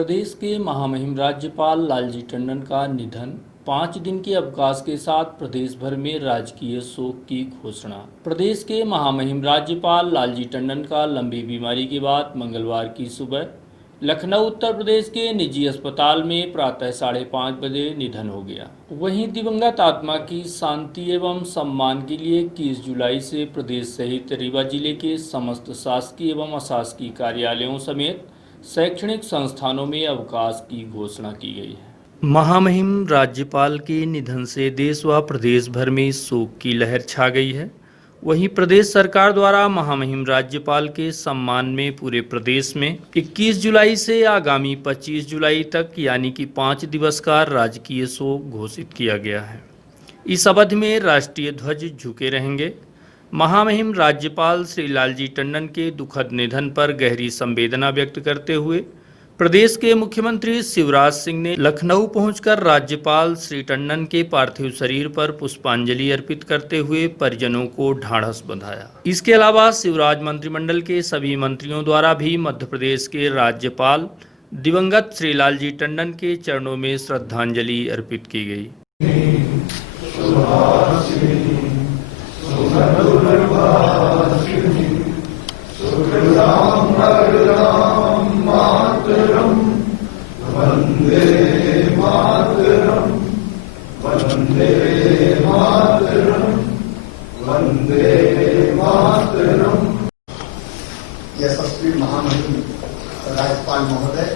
प्रदेश के महामहिम राज्यपाल लालजी टंडन का निधन। 5 दिन के अवकाश के साथ प्रदेश भर में राजकीय शोक की घोषणा। प्रदेश के महामहिम राज्यपाल लालजी टंडन का लंबी बीमारी के बाद मंगलवार की सुबह लखनऊ उत्तर प्रदेश के निजी अस्पताल में प्रातः 5:30 बजे निधन हो गया। वहीं दिवंगत आत्मा की शांति एवं सम्मान के लिए 21 जुलाई से प्रदेश सहित रीवा जिले के समस्त शासकीय एवं अशासकीय कार्यालयों समेत शैक्षणिक संस्थानों में अवकाश की घोषणा की गई है। महामहिम राज्यपाल के निधन से देश व प्रदेश भर में शोक की लहर छा गई है। वहीं प्रदेश सरकार द्वारा महामहिम राज्यपाल के सम्मान में पूरे प्रदेश में 21 जुलाई से आगामी 25 जुलाई तक यानी कि 5 दिवस का राजकीय शोक घोषित किया गया है। इस अवधि में राष्ट्रीय ध्वज झुके रहेंगे। महामहिम राज्यपाल श्री लालजी टंडन के दुखद निधन पर गहरी संवेदना व्यक्त करते हुए प्रदेश के मुख्यमंत्री शिवराज सिंह ने लखनऊ पहुंचकर राज्यपाल श्री टंडन के पार्थिव शरीर पर पुष्पांजलि अर्पित करते हुए परिजनों को ढाढ़स बंधाया। इसके अलावा शिवराज मंत्रिमंडल के सभी मंत्रियों द्वारा भी मध्य प्रदेश के राज्यपाल दिवंगत श्री लालजी टंडन के चरणों में श्रद्धांजलि अर्पित की गई। यशस्वी महामहिम राज्यपाल महोदय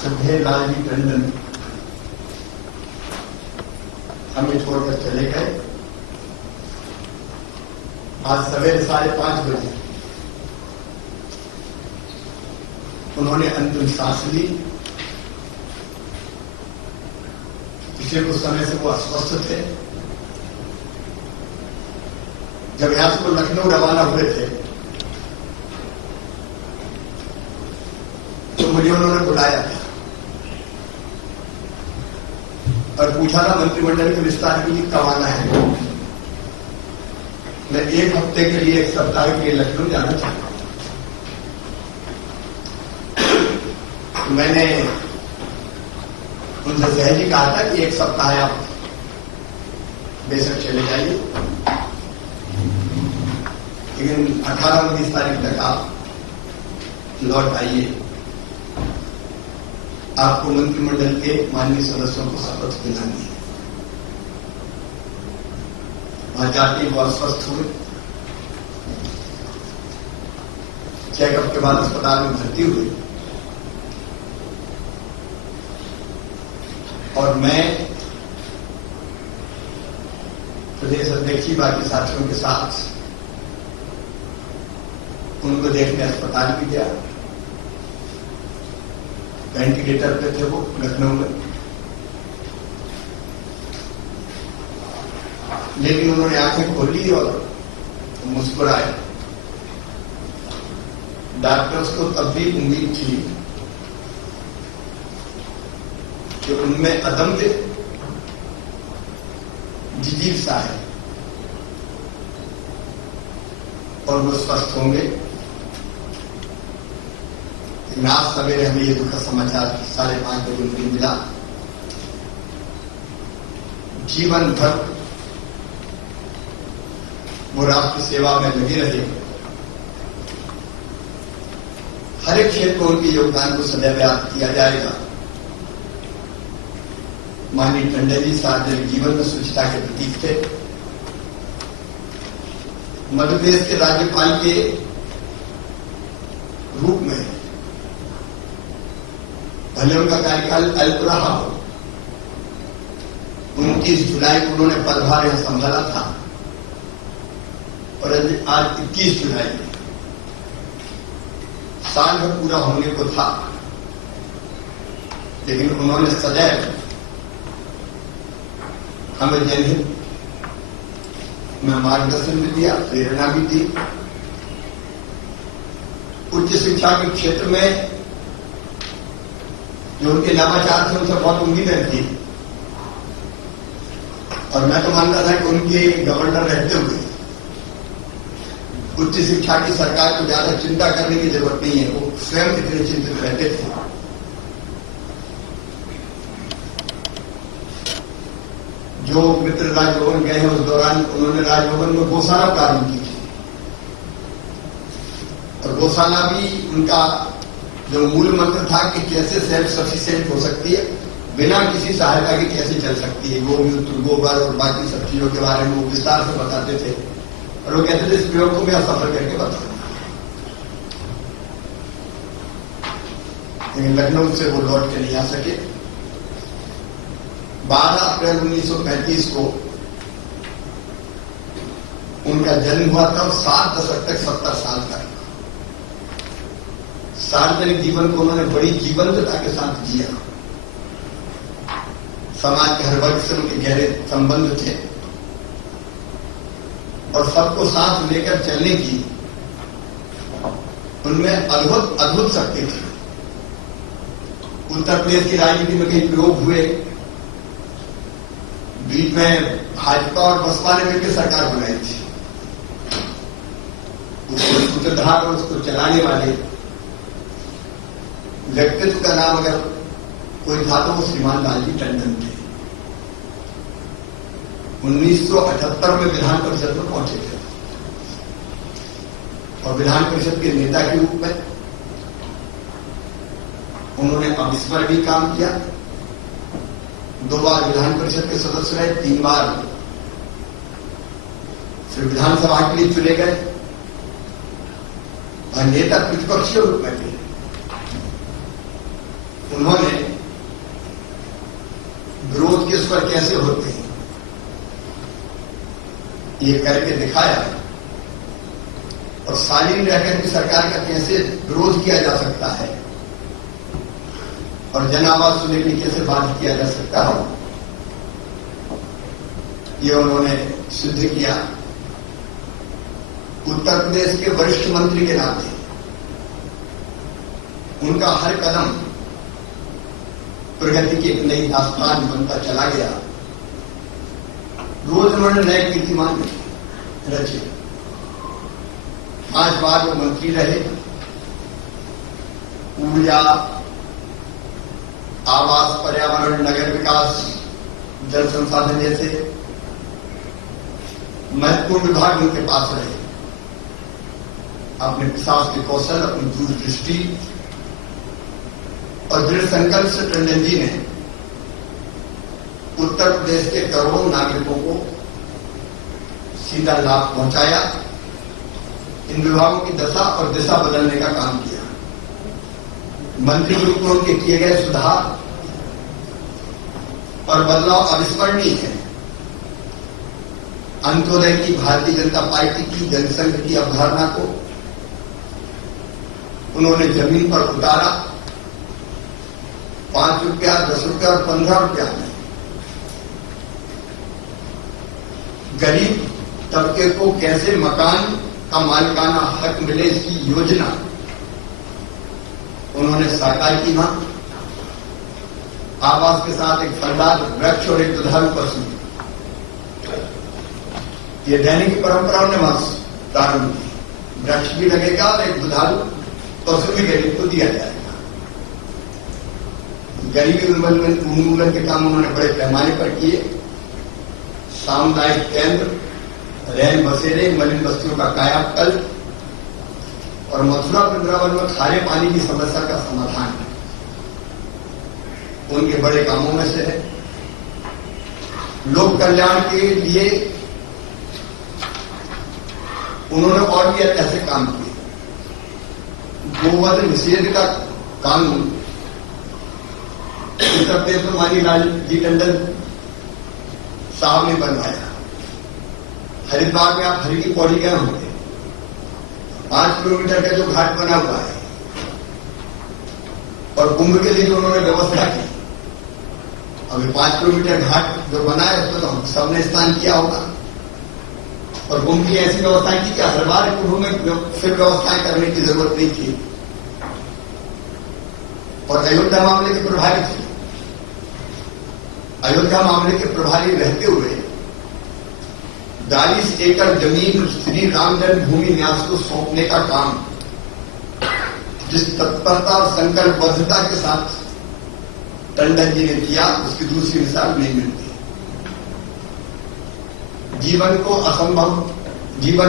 श्रद्धेय लालजी टंडन हमें छोड़कर चले गए। आज सवेरे 5:30 बजे उन्होंने अंतिम सांस ली। पिछले कुछ समय से वो अस्वस्थ थे। जब यहां से वो लखनऊ रवाना हुए थे तो मुझे उन्होंने बुलाया था और पूछा था मंत्रिमंडल के विस्तार के लिए कब आना है। मैं 1 हफ्ते के लिए 1 सप्ताह के लिए लखनऊ जाना चाहता हूं। तो मैंने उनसे सहज कहा था कि 1 सप्ताह आप बेशक चले जाइए, लेकिन 18-19 तारीख तक आप लौट आइए। आपको मंत्रिमंडल के माननीय सदस्यों को शपथ दिलानी है। वहां जाके वो अस्वस्थ हुए। चेकअप के बाद अस्पताल में भर्ती हुए और मैं प्रदेश अध्यक्ष बाकी साथियों के साथ उनको देखने अस्पताल भी गया। वेंटिलेटर पे थे वो लखनऊ में, लेकिन उन्होंने आंखें खोली और मुस्कुराए। डॉक्टर्स को तब भी उम्मीद थी कि उनमें अदम्य जिजीविसा है और वो स्वस्थ होंगे। लेकिन आज सवेरे हमें ये दुखद समाचार 5:30 बजे उनके मिला। जीवन भर वो राष्ट्र सेवा में लगे रहे। हर एक क्षेत्र में उनके योगदान को सदैव याद किया जाएगा। माननीय टंडन जी सार्वजनिक जीवन में शुचिता के प्रतीक थे। मध्य प्रदेश के राज्यपाल के रूप में भले उनका कार्यकाल अल्प रहा हो, 29 जुलाई को उन्होंने पदभार यहां संभाला था और आज 21 जुलाई साल भर पूरा होने को था, लेकिन उन्होंने सदैव हमें जनहित में मार्गदर्शन भी दिया, प्रेरणा भी दी। उच्च शिक्षा के क्षेत्र में जो उनके नवाचार थे उनसे बहुत उम्मीदें थी और मैं तो मानता था कि उनके गवर्नर रहते हुए उच्च शिक्षा की सरकार को ज्यादा चिंता करने की जरूरत नहीं है, वो स्वयं इतने चिंतित रहते थे। जो मित्र राजभवन गए हैं उस दौरान उन्होंने राजभवन में गौशाला प्रारंभ की थी, और गौशाला भी उनका जो मूल मंत्र था कि कैसे सेल्फ सफिशिएंट हो सकती है, बिना किसी सहायता के कैसे चल सकती है। गोमूत्र, गोबर और बाकी सब चीजों के बारे में वो विस्तार से बताते थे, और वो कहते थे इस प्रयोग को मैं सफल करके बताऊंगा। लेकिन लखनऊ से वो लौट के नहीं आ सके। 12 अप्रैल 1935 को उनका जन्म हुआ था, और 7 दशक तक 70 साल तक सार्वजनिक जीवन को उन्होंने बड़ी जीवंतता के साथ जिया। समाज के हर वर्ग से उनके गहरे संबंध थे, और सबको साथ लेकर चलने की उनमें अद्भुत शक्ति थी। उत्तर प्रदेश की राजनीति में कई प्रयोग हुए, बीच में भाजपा और बसपा ने मिलकर सरकार बनाई थी। उसको सूत्रधार और उसको चलाने वाले व्यक्तित्व का नाम अगर कोई था तो वो श्रीमान लालजी टंडन थे। 1978 में विधान परिषद में पहुंचे थे, और विधान परिषद के नेता के रूप में उन्होंने अविस्मरणीय काम किया। 2 बार विधान परिषद के सदस्य रहे, 3 बार फिर विधानसभा के लिए चुने गए, और नेता प्रतिपक्षीय रूप में थे। उन्होंने विरोध के स्वर कैसे होते हैं ये करके दिखाया, और शालीन रहकर भी सरकार का कैसे विरोध किया जा सकता है, और जन आवाज सुनने के लिए कैसे बात किया जा सकता है, ये उन्होंने सिद्ध किया। उत्तर प्रदेश के वरिष्ठ मंत्री के नाते उनका हर कदम प्रगति की एक नई दास्तान बनता चला गया। रोज उन्होंने नए कीर्तिमान रचे। 5 बार वो मंत्री रहे। ऊर्जा, आवास, पर्यावरण, नगर विकास, जल संसाधन जैसे महत्वपूर्ण विभाग उनके पास रहे। अपने प्रशासनिक कौशल, अपनी दूरदृष्टि और दृढ़ संकल्प से टंडन जी ने उत्तर प्रदेश के करोड़ों नागरिकों को सीधा लाभ पहुंचाया। इन विभागों की दशा और दिशा बदलने का काम किया। मंत्री के रूप में उनके किए गए सुधार और बदलाव अविस्मरणीय है। अंत्योदय की भारतीय जनता पार्टी की जनसंघ की अवधारणा को उन्होंने जमीन पर उतारा। 5 रुपया, 10 रुपया और 15 रुपया में गरीब तबके को कैसे मकान का मालिकाना हक मिले, इसकी योजना उन्होंने साकार की। वहां आवास के साथ एक फलदार वृक्ष और एक दुधारू पशु, ये दैनिक परंपराओं ने वहां प्रारंभ की। वृक्ष भी लगेगा और एक दुधारू पशु भी गरीब को दिया जाएगा। गरीबी उन्मूलन के काम उन्होंने बड़े पैमाने पर किए। सामुदायिक केंद्र, रैन बसेरे, मलिन बस्तियों का कायाकल्प और मथुरा वृंदावन में खारे पानी की समस्या का समाधान उनके बड़े कामों में से है। लोक कल्याण के लिए उन्होंने और भी ऐसे काम किए। गोवध निषेध का कानून उत्तर प्रदेश में माननीय लालजी टंडन साहब ने बनवाया। हरिद्वार में आप हरि की पौड़ी गए होंगे, 5 किलोमीटर का जो घाट बना हुआ है, और कुंभ के लिए जो उन्होंने व्यवस्था की, अभी 5 किलोमीटर घाट जो बना है उसमें तो सबने स्नान किया होगा। और कुंभ की ऐसी व्यवस्था की कि हर बार कुंभ में फिर व्यवस्थाएं करने की जरूरत नहीं थी। और अयोध्या मामले के प्रभारी थे। अयोध्या मामले के प्रभारी रहते हुए 42 एकड़ जमीन श्री राम जन्मभूमि न्यास को सौंपने का काम जिस तत्परता और संकल्पबद्धता के साथ टंडन जी ने किया, उसकी दूसरी मिसाल नहीं मिलती। जीवन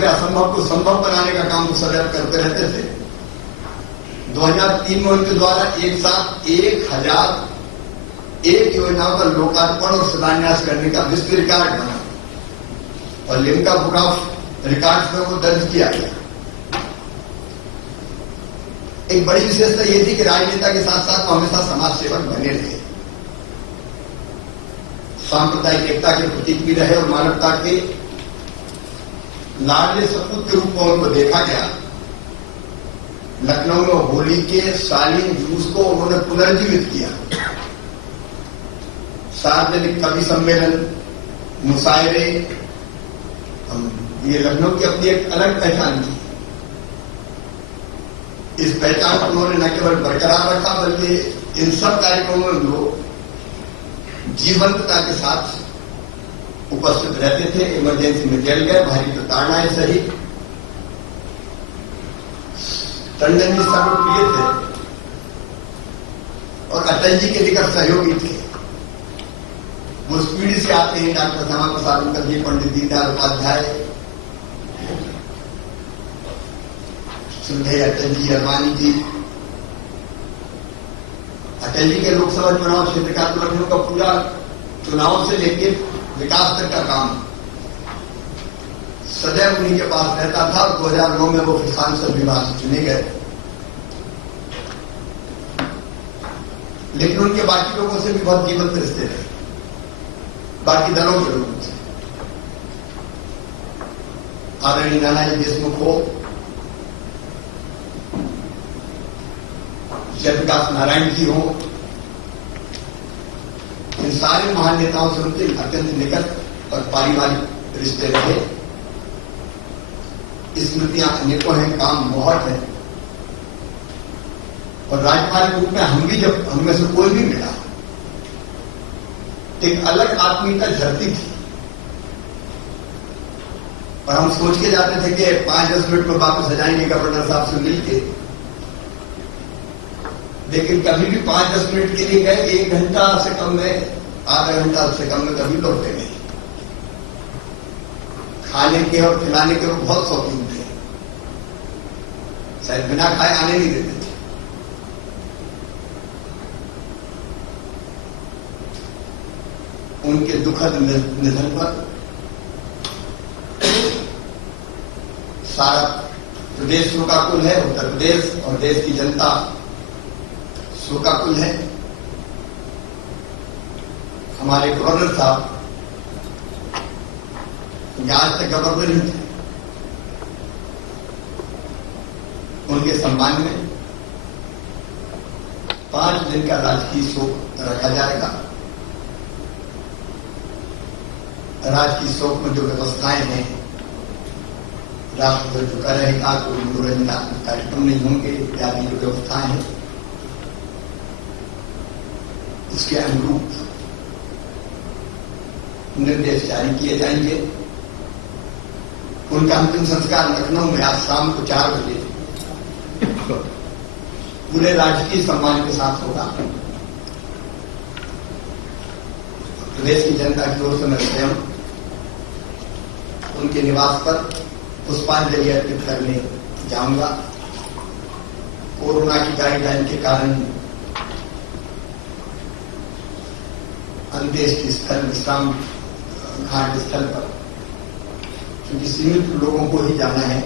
में असंभव को संभव बनाने का काम वो सदैव करते रहते थे। 2003 में उनके द्वारा एक साथ 1001 योजनाओं का लोकार्पण और शिलान्यास करने का विश्व रिकॉर्ड बना और लिम्का बुक ऑफ रिकॉर्ड्स में वो दर्ज किया गया। एक बड़ी विशेषता ये थी कि राजनेता के साथ साथ वो हमेशा समाज सेवक बने रहे, सांप्रदायिक एकता के प्रतीक भी रहे और मानवता के लाडले सपूत के रूप में उनको देखा गया। लखनऊ में होली के शालीन जुलूस को उन्होंने पुनर्जीवित किया। सार्वजनिक कवि सम्मेलन, मुशायरे, ये लखनऊ की अपनी एक अलग पहचान थी। इस पहचान को उन्होंने न केवल बरकरार रखा बल्कि इन सब कार्यक्रमों में लोग जीवंतता के साथ उपस्थित रहते थे। इमरजेंसी में जल गए, भारी प्रताड़नाएं सही। टंडन जी सर्वप्रिय थे और अटल जी के निकट सहयोगी थे। वो उस पीढ़ी से आते हैं, डॉक्टर श्यामा प्रसाद मुखर्जी, पंडित दीनदयाल उपाध्याय, श्रद्धेय अटल जी, अडवाणी जी। अटल जी के लोकसभा चुनाव क्षेत्र का लखनऊ का पूरा चुनाव से लेकर विकास तक का काम सदैव उन्हीं के पास रहता था। 2009 में वो फिर सांसद विभाग से चुने गए, लेकिन उनके बाकी लोगों से भी बहुत जीवंत रिश्ते रहे, बाकी दलों के लोगों से। आदरणीय नानाजी देशमुख हो, जयप्रकाश नारायण जी हो, इन सारे महान नेताओं से उनके अत्यंत निकट और पारिवारिक रिश्ते रहे। स्मृतियां अनेकों हैं, काम बहुत है। और राज्यपाल के रूप में हम भी, जब हम में से कोई भी मिला, एक अलग आत्मीयता झरती थी। और हम सोच के जाते थे कि 5-10 मिनट में वापस आ जाएंगे गवर्नर साहब से मिलके, लेकिन कभी भी 5-10 मिनट के लिए गए, 1 घंटा से कम में, आधा घंटा से कम में कभी लौटे नहीं। खाने के और खिलाने के वो बहुत शौकीन थे, शायद बिना खाए आने नहीं देते थे। उनके दुखद निधन पर सारा प्रदेश शोकाकुल है, उत्तर प्रदेश और देश की जनता शोकाकुल है। हमारे गवर्नर साहब आज तक गवर्नर ही थे, उनके सम्मान में 5 दिन का राजकीय शोक रखा जाएगा। राजकीय शोक में जो व्यवस्थाएं हैं, राष्ट्रध्वज झुका रहेगा, कोई मनोरंजनात्मक कार्यक्रम नहीं होंगे, इत्यादि जो व्यवस्थाएं हैं उसके अनुरूप निर्देश जारी किए जाएंगे। उनका अंतिम संस्कार लखनऊ में आज शाम को 4 बजे पूरे राजकीय सम्मान के साथ होगा। प्रदेश की जनता की ओर से मैं स्वयं उनके निवास पर पुष्पांजलि अर्पित करने जाऊंगा। कोरोना की गाइडलाइन के कारण अंत्येष्टि स्थल, विश्राम घाट स्थल पर, क्योंकि सीमित लोगों को ही जाना है,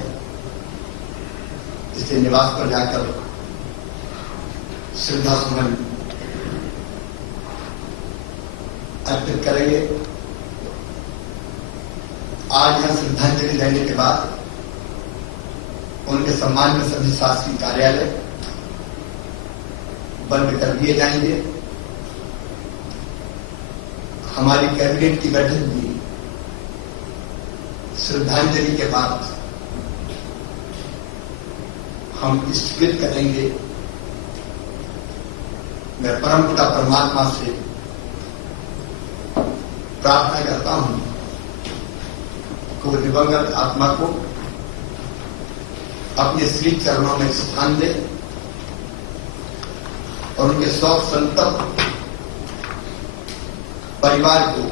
इसलिए निवास पर जाकर श्रद्धा सुमन अर्पित करेंगे। आज यहां श्रद्धांजलि देने के बाद उनके सम्मान में सभी शासकीय कार्यालय बंद कर दिए जाएंगे। हमारी कैबिनेट की बैठक भी श्रद्धांजलि के बाद हम स्थगित करेंगे। मैं परम पिता परमात्मा से प्रार्थना करता हूं कि वो दिवंगत आत्मा को अपने श्री चरणों में स्थान दे और उनके शोक संतप्त परिवार को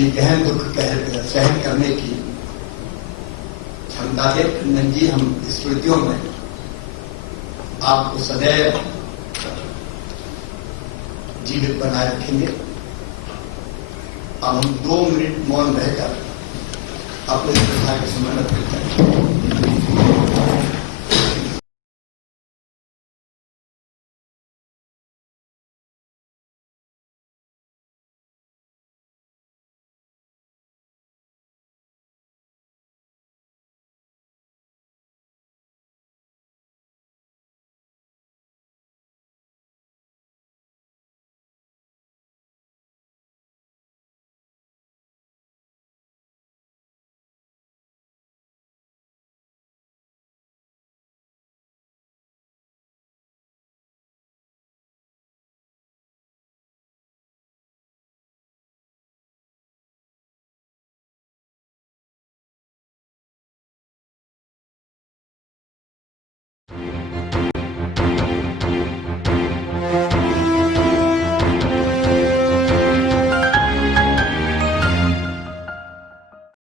ये गहन दुख सहन करने की क्षमता दे। टंडन जी, हम स्मृतियों में आपको सदैव जीवित बनाए रखेंगे। अब हम 2 मिनट मौन रहकर अपने श्रद्धा के समर्पित करें।